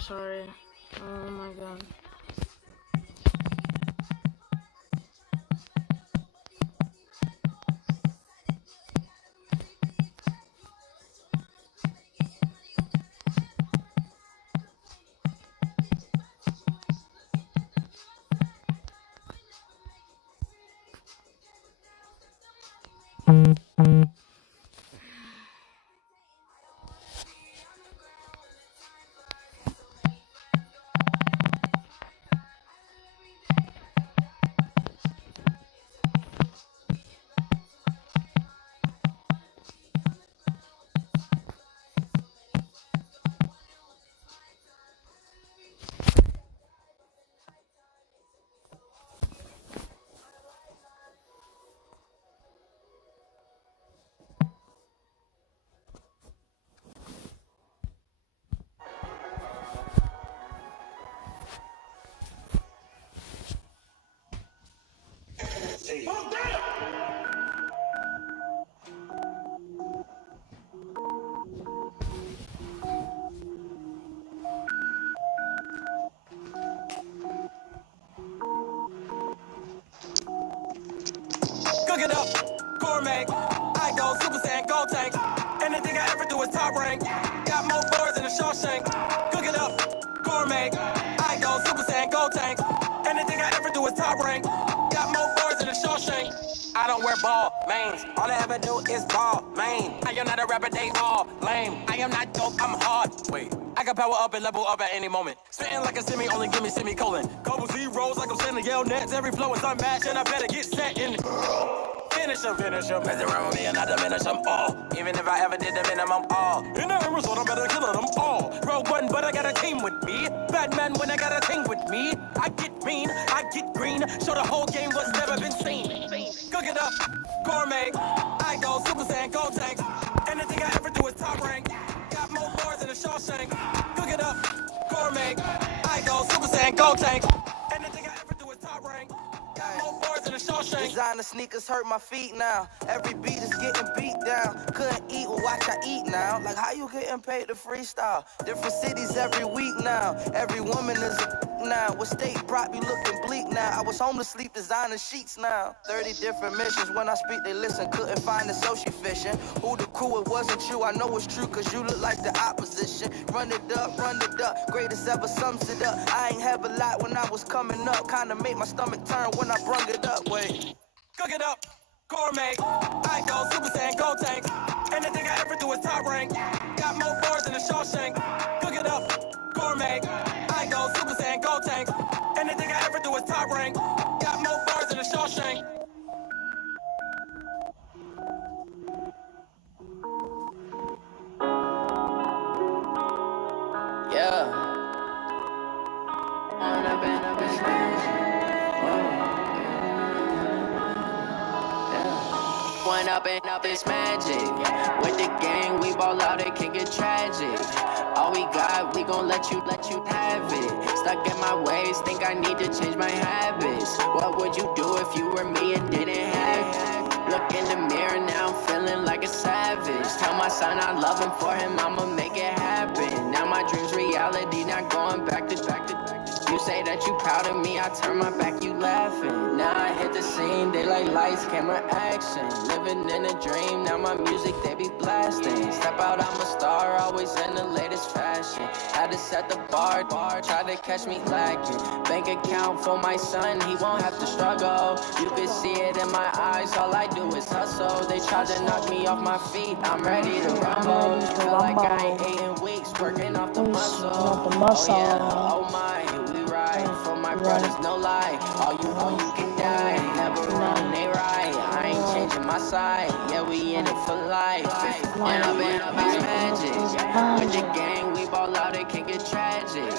sorry. Oh my god. Cook it up, gourmet. I go Super Saiyan, gold tank. Anything I ever do is top rank. Got more floors than a Shawshank. Cook it up, gourmet. I go Super Saiyan, gold tank. Anything I ever do is top rank. Got more floors than a Shawshank. I don't wear ball mains. All I ever do is ball main. I am not a rapper, they all lame. I am not dope, I'm hard. Wait, I can power up and level up at any moment. Spitting like a semi, only give me semicolon. Couple zeros like I'm sending yell nets. Every flow is unmatched and I better get set in. Finish them. Mess around with me and I diminish them all. Even if I ever did the minimum all. In the end result, I'm better killing them all. Rogue one, but I got a team with me. Batman when I got a team with me. I get mean, I get green. Show the whole game what's never been seen. Cook it up, gourmet. I go Super Saiyan, gold tank. Anything I ever do is top rank. Got more bars than a Shawshank. Cook it up, gourmet. I go Super Saiyan, gold tank. Anything I ever do is top rank. More bars than a Shawshank. Designer sneakers hurt my feet now. Every beat is getting beat down. Couldn't eat, well watch I eat now. Like how you getting paid to freestyle? Different cities every week now. Every woman is a now. What state brought me looking bleak now? I was home to sleep designing sheets now. 30 different missions. When I speak they listen. Couldn't find the social fishing. Who the crew, it wasn't you. I know it's true cause you look like the opposition. Run it up. Greatest ever sums it up. I ain't have a lot when I was coming up. Kinda made my stomach turn when I brung it up. Wait. Cook it up, gourmet. I go Super Saiyan, gold tank. Anything I ever do is top rank. Got more bars than a Shawshank. Cook it up, gourmet. I go Super Saiyan, gold tank. Anything I ever do is top rank. Got more bars than a Shawshank. Yeah. One up and up is magic. With the gang, we ball out, it can get tragic. All we got, we gon' let you have it. Stuck in my ways, think I need to change my habits. What would you do if you were me and didn't have it? Look in the mirror, now I'm feeling like a savage. Tell my son I love him, for him I'ma make it happen. Now my dream's reality, not going back to. You say that you proud of me, I turn my back, you laughing. Now I hit the scene, they like lights, camera, action. Living in a dream, now my music, they be blasting. Step out, I'm a star, always in the latest fashion. Had to set the bar, try to catch me lacking. Bank account for my son, he won't have to struggle. You can see it in my eyes, all I do is hustle. They try to knock me off my feet, I'm ready to rumble. Feel like I ain't ate in weeks, working off the muscle. Oh yeah, oh my, we ride. For my brothers, no lie. All you can die. Never wrong, they right. I ain't changing my side. Yeah, we in it for life. And I've been magic. With the gang, we ball out, it can get tragic.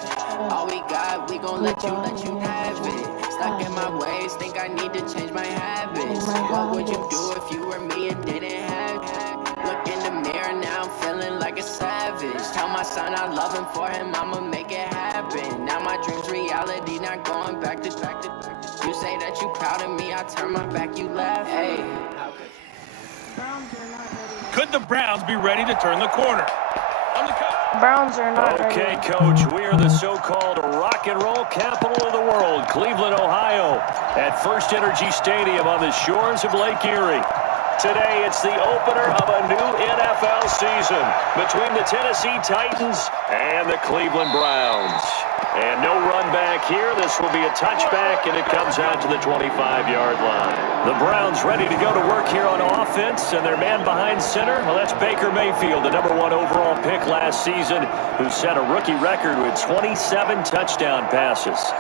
All we got, we gon' let you have it. Stuck in my ways, think I need to change my habits. What would you do if you were me and didn't have it? Look in the mirror, now I'm feeling like a savage. Tell my son I love him, for him I'ma make it happen. Now my dream's reality, not going back to. You say that you proud of me, I turn my back, you laugh. Hey. Could the Browns be ready to turn the corner? On the cut. Browns are not Okay, ready. Coach, we are the so-called rock and roll capital of the world, Cleveland, Ohio, at First Energy Stadium on the shores of Lake Erie. Today, it's the opener of a new NFL season between the Tennessee Titans and the Cleveland Browns. And no run back here. This will be a touchback, and it comes out to the 25-yard line. The Browns ready to go to work here on offense, and their man behind center, well, that's Baker Mayfield, the #1 overall pick last season, who set a rookie record with 27 touchdown passes.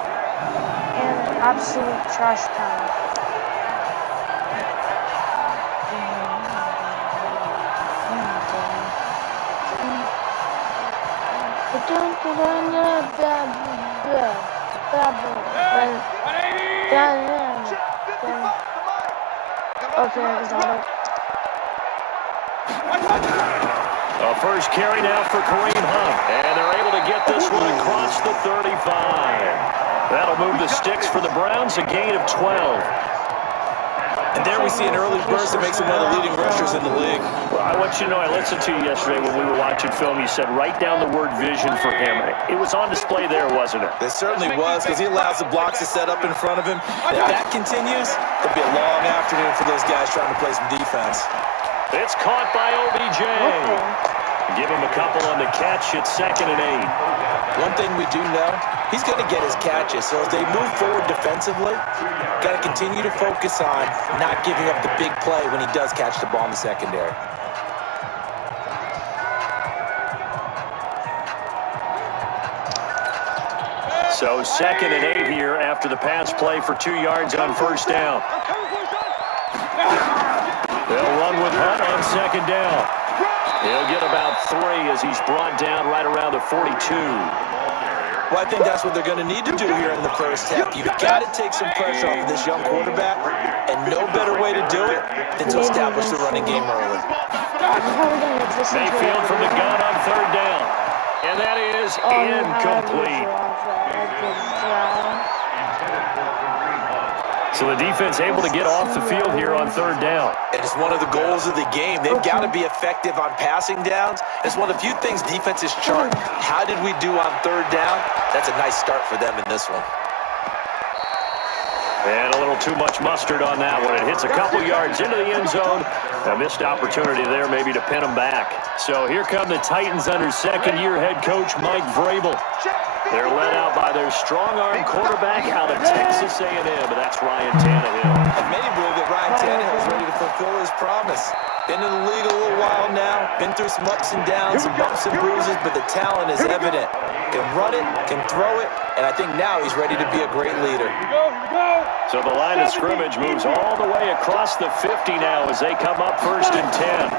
And absolute trash time. Okay, I got it. A first carry now for Kareem Hunt, and they're able to get this one across the 35. That'll move the sticks for the Browns, a gain of 12. And there we see an early burst that makes him one of the leading rushers in the league. Well, I want you to know, I listened to you yesterday when we were watching film. You said write down the word vision for him. It was on display there, wasn't it? It certainly was, because he allows the blocks to set up in front of him. And if that continues, it'll be a long afternoon for those guys trying to play some defense. It's caught by OBJ. Give him a couple on the catch. It's 2nd and 8. One thing we do know, he's going to get his catches. So as they move forward defensively, got to continue to focus on not giving up the big play when he does catch the ball in the secondary. So 2nd and 8 here after the pass play for 2 yards on first down. They'll run with Hunt on 2nd down. He'll get about 3 as he's brought down right around the 42. Well, I think that's what they're going to need to do here in the first half. You've got to take some pressure off of this young quarterback, and no better way to do it than to establish the running game early. Mayfield from the gun on 3rd down. And that is incomplete. So the defense able to get off the field here on 3rd down. And it's one of the goals of the game. They've got to be effective on passing downs. It's one of the few things defenses chart. How did we do on 3rd down? That's a nice start for them in this one. And a little too much mustard on that one. It hits a couple yards into the end zone. A missed opportunity there maybe to pin them back. So here come the Titans under second-year head coach Mike Vrabel. They're led out by their strong-arm quarterback out of Texas A&M, and that's Ryan Tannehill. And many believe that Ryan Tannehill is ready to fulfill his promise. Been in the league a little while now, been through some ups and downs, some bumps and bruises, but the talent is evident. Can run it, can throw it, and I think now he's ready to be a great leader. So the line of scrimmage moves all the way across the 50 now as they come up 1st and 10.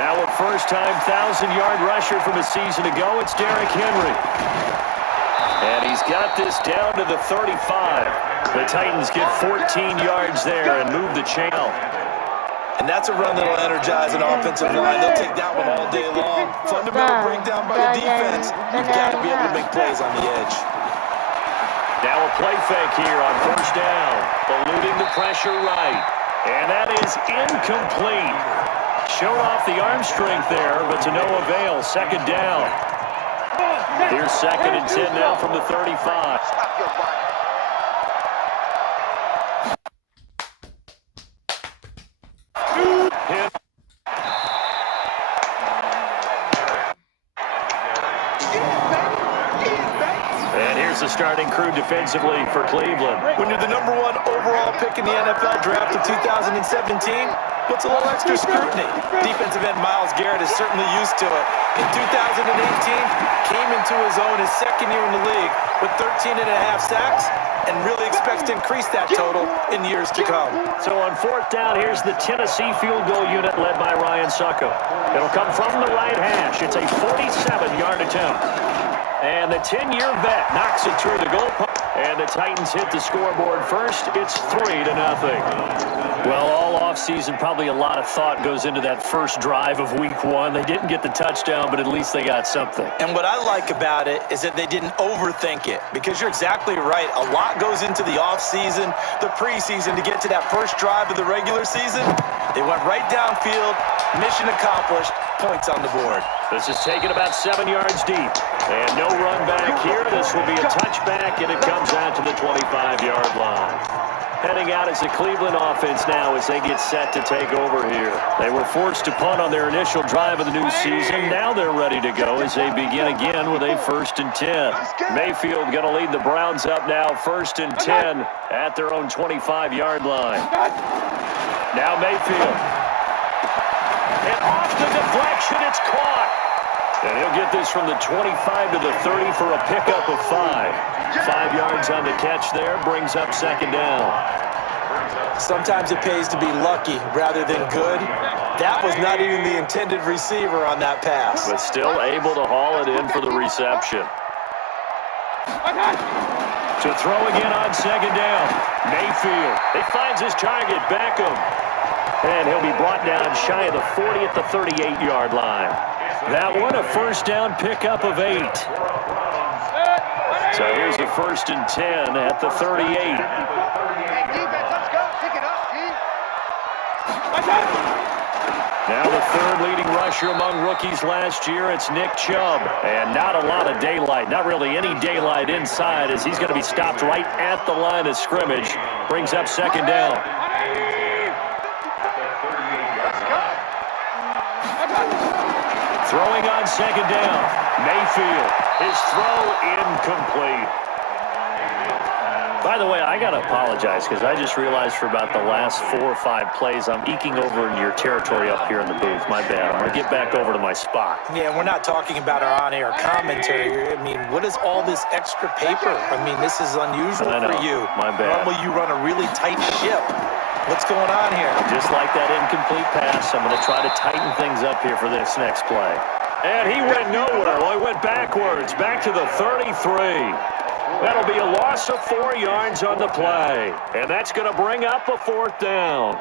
Now a first-time 1,000-yard rusher from a season ago, it's Derrick Henry. And he's got this down to the 35. The Titans get 14 yards there and move the channel. And that's a run that'll energize an offensive line. They'll take that one all day long. Fundamental breakdown by the defense. You've got to be able to make plays on the edge. Now a play fake here on 1st down. Eluding the pressure right. And that is incomplete. Showed off the arm strength there, but to no avail. 2nd down. Here's 2nd and 10 now from the 35. And here's the starting crew defensively for Cleveland. When you're the #1 overall pick in the NFL draft of 2017, puts a little extra scrutiny. Defensive end Myles Garrett is certainly used to it. In 2018, came into his own his 2nd year in the league with 13.5 sacks and really expects to increase that total in years to come. So on 4th down, here's the Tennessee field goal unit led by Ryan Succo. It'll come from the right hash. It's a 47-yard attempt. And the 10-year vet knocks it through the goalpost. And the Titans hit the scoreboard first. It's 3-0. Well, all offseason, probably a lot of thought goes into that first drive of week one. They didn't get the touchdown, but at least they got something. And what I like about it is that they didn't overthink it, because you're exactly right. A lot goes into the offseason, the preseason to get to that first drive of the regular season. They went right downfield, mission accomplished, points on the board. This is taken about 7 yards deep. And no run back here. This will be a touchback, and it comes out to the 25-yard line. Heading out as the Cleveland offense now as they get set to take over here. They were forced to punt on their initial drive of the new season. Now they're ready to go as they begin again with a 1st and 10. Mayfield going to lead the Browns up now, 1st and 10 at their own 25-yard line. Now Mayfield. And off the deflection, it's caught. And he'll get this from the 25 to the 30 for a pickup of 5. 5 yards on the catch there, brings up 2nd down. Sometimes it pays to be lucky rather than good. That was not even the intended receiver on that pass. But still able to haul it in for the reception. To throw again on 2nd down. Mayfield. He finds his target, Beckham. And he'll be brought down shy of the 40 at the 38-yard line. That one a 1st down pickup of 8. So here's a 1st and 10 at the 38. Now the 3rd leading rusher among rookies last year, it's Nick Chubb. And not a lot of daylight, not really any daylight inside, as he's going to be stopped right at the line of scrimmage. Brings up 2nd down. Throwing on 2nd down. Mayfield. His throw incomplete. By the way, I got to apologize because I just realized for about the last 4 or 5 plays, I'm eking over into your territory up here in the booth. My bad. I'm going to get back over to my spot. Yeah, we're not talking about our on-air commentary. I mean, what is all this extra paper? I mean, this is unusual for you. My bad. Normally you run a really tight ship. What's going on here? Just like that incomplete pass, I'm going to try to tighten things up here for this next play. And he went nowhere. Well, he went backwards, back to the 33. That'll be a loss of 4 yards on the play. And that's going to bring up a 4th down.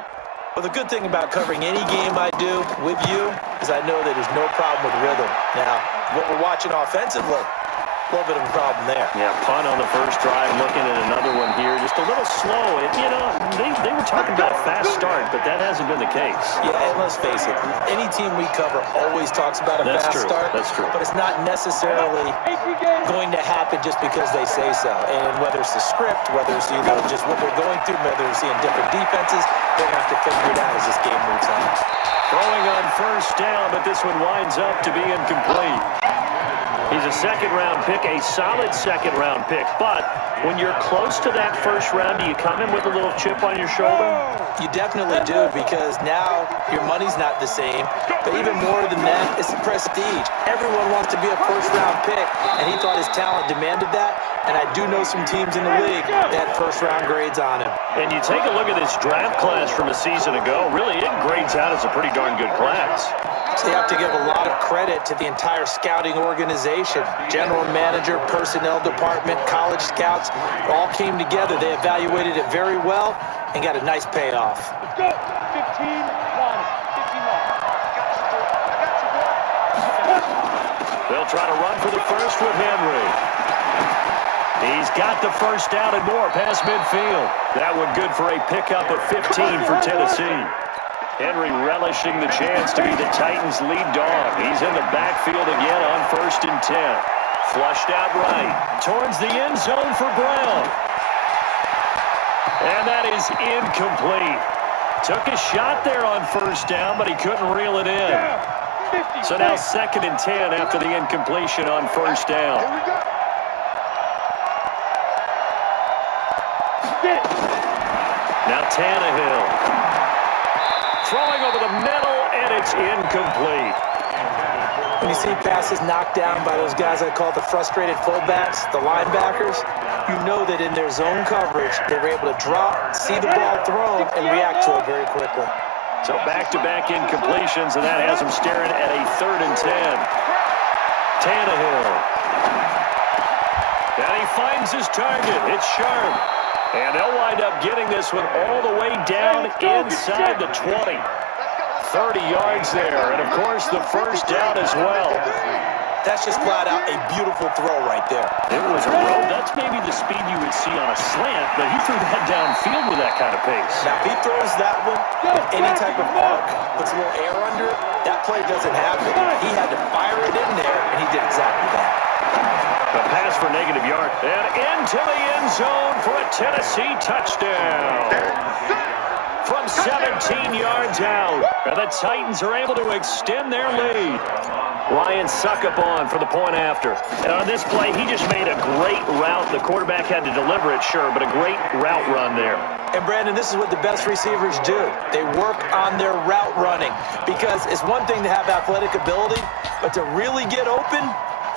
Well, the good thing about covering any game I do with you is I know that there's no problem with rhythm. Now, what we're watching offensively, a little bit of a problem there. Yeah, punt on the first drive, looking at another one here. Just a little slow. You know, they were talking about a fast start, but that hasn't been the case. Yeah, and let's face it, any team we cover always talks about a fast start. That's true. But it's not necessarily going to happen just because they say so. And whether it's the script, whether it's just what they're going through, whether they're seeing different defenses, they're going to have to figure it out as this game moves on. Throwing on 1st down, but this one winds up to be incomplete. He's a 2nd-round pick, a solid 2nd-round pick. But when you're close to that 1st round, do you come in with a little chip on your shoulder? You definitely do, because now your money's not the same. But even more than that, it's the prestige. Everyone wants to be a 1st-round pick, and he thought his talent demanded that. And I do know some teams in the league that 1st-round grades on him. And you take a look at this draft class from a season ago, really it grades out as a pretty darn good class. So you have to give a lot of credit to the entire scouting organization. General manager, personnel department, college scouts, all came together. They evaluated it very well and got a nice payoff. Let's go. 15-1. They'll try to run for the first with Henry. He's got the 1st down and more past midfield. That one good for a pickup of 15 for Tennessee. Henry relishing the chance to be the Titans' lead dog. He's in the backfield again on 1st and 10. Flushed out right towards the end zone for Brown. And that is incomplete. Took a shot there on 1st down, but he couldn't reel it in. So now 2nd and 10 after the incompletion on 1st down. Now Tannehill. Throwing over the middle, and it's incomplete. When you see passes knocked down by those guys I call the frustrated fullbacks, the linebackers, you know that in their zone coverage, they were able to drop, see the ball thrown, and react to it very quickly. So back-to-back incompletions, and that has him staring at a 3rd and 10. Tannehill. And he finds his target. It's Sharp. And they'll wind up getting this one all the way down inside the 20. 30 yards there, and of course the first down as well. That's just flat out a beautiful throw right there. It was a roll. That's maybe the speed you would see on a slant, but he threw that downfield with that kind of pace. Now, if he throws that one with any type of arc, puts a little air under it, that play doesn't happen. He had to fire it in there, and he did exactly that. The pass for negative yard, and into the end zone for a Tennessee touchdown. From 17 yards out, and the Titans are able to extend their lead. Ryan Succop for the point after. And on this play, he just made a great route. The quarterback had to deliver it, sure, but a great route run there. And, Brandon, this is what the best receivers do. They work on their route running because it's one thing to have athletic ability, but to really get open,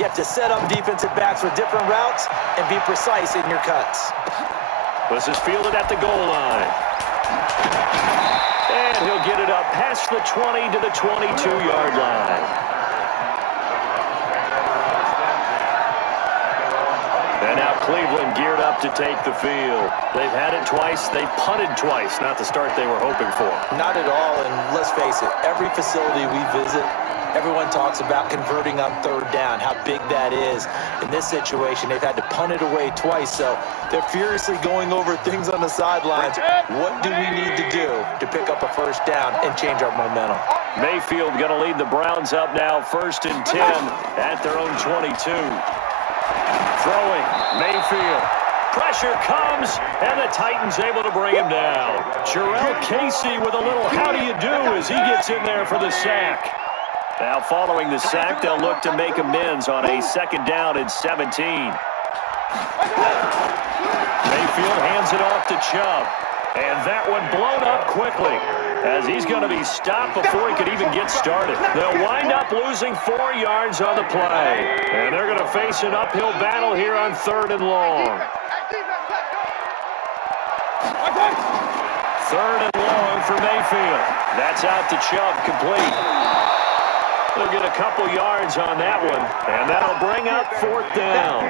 you have to set up defensive backs with different routes and be precise in your cuts. This is fielded at the goal line. And he'll get it up past the 20 to the 22-yard line. And now Cleveland geared up to take the field. They've had it twice. They punted twice. Not the start they were hoping for. Not at all, and let's face it, every facility we visit, everyone talks about converting on third down, how big that is. In this situation, they've had to punt it away twice, so they're furiously going over things on the sidelines. What do we need to do to pick up a first down and change our momentum? Mayfield going to lead the Browns up now, 1st and 10 at their own 22. Throwing, Mayfield. Pressure comes, and the Titans able to bring him down. Jarrell Casey with a little how do you do as he gets in there for the sack. Now following the sack, they'll look to make amends on a 2nd down and 17. Mayfield hands it off to Chubb. And that one blown up quickly as he's going to be stopped before he could even get started. They'll wind up losing 4 yards on the play. And they're going to face an uphill battle here on 3rd and long. 3rd and long for Mayfield. That's out to Chubb, complete. They'll get a couple yards on that one, and that'll bring up 4th down.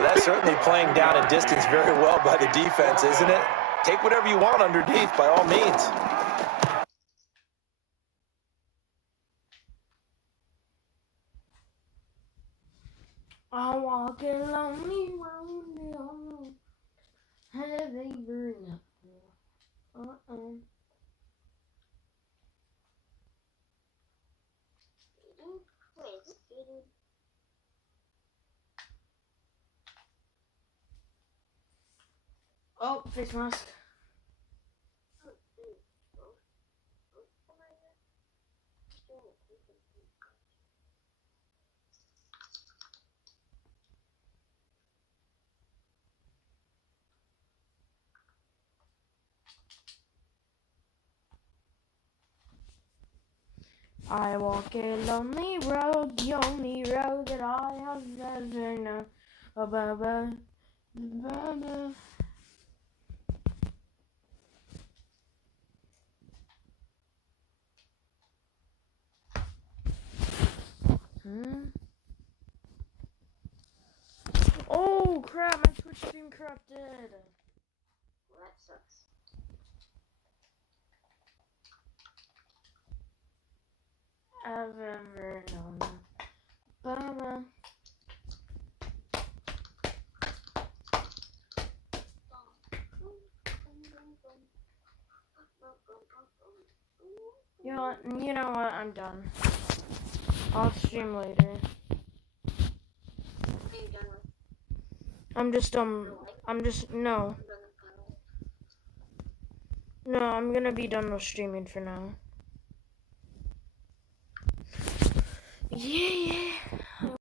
That's certainly playing down a distance very well by the defense, isn't it? Take whatever you want underneath, by all means. I walk a lonely road alone. Have they burned up? Oh, face mask. I walk a lonely road, the only road that I have ever known. Oh, ba-ba, ba-ba. Oh crap, my Twitch stream corrupted. Well, that sucks. I've ever known. Baba. You know what? I'm done. I'll stream later. What are you done with? No. No, I'm gonna be done with streaming for now. Yeah.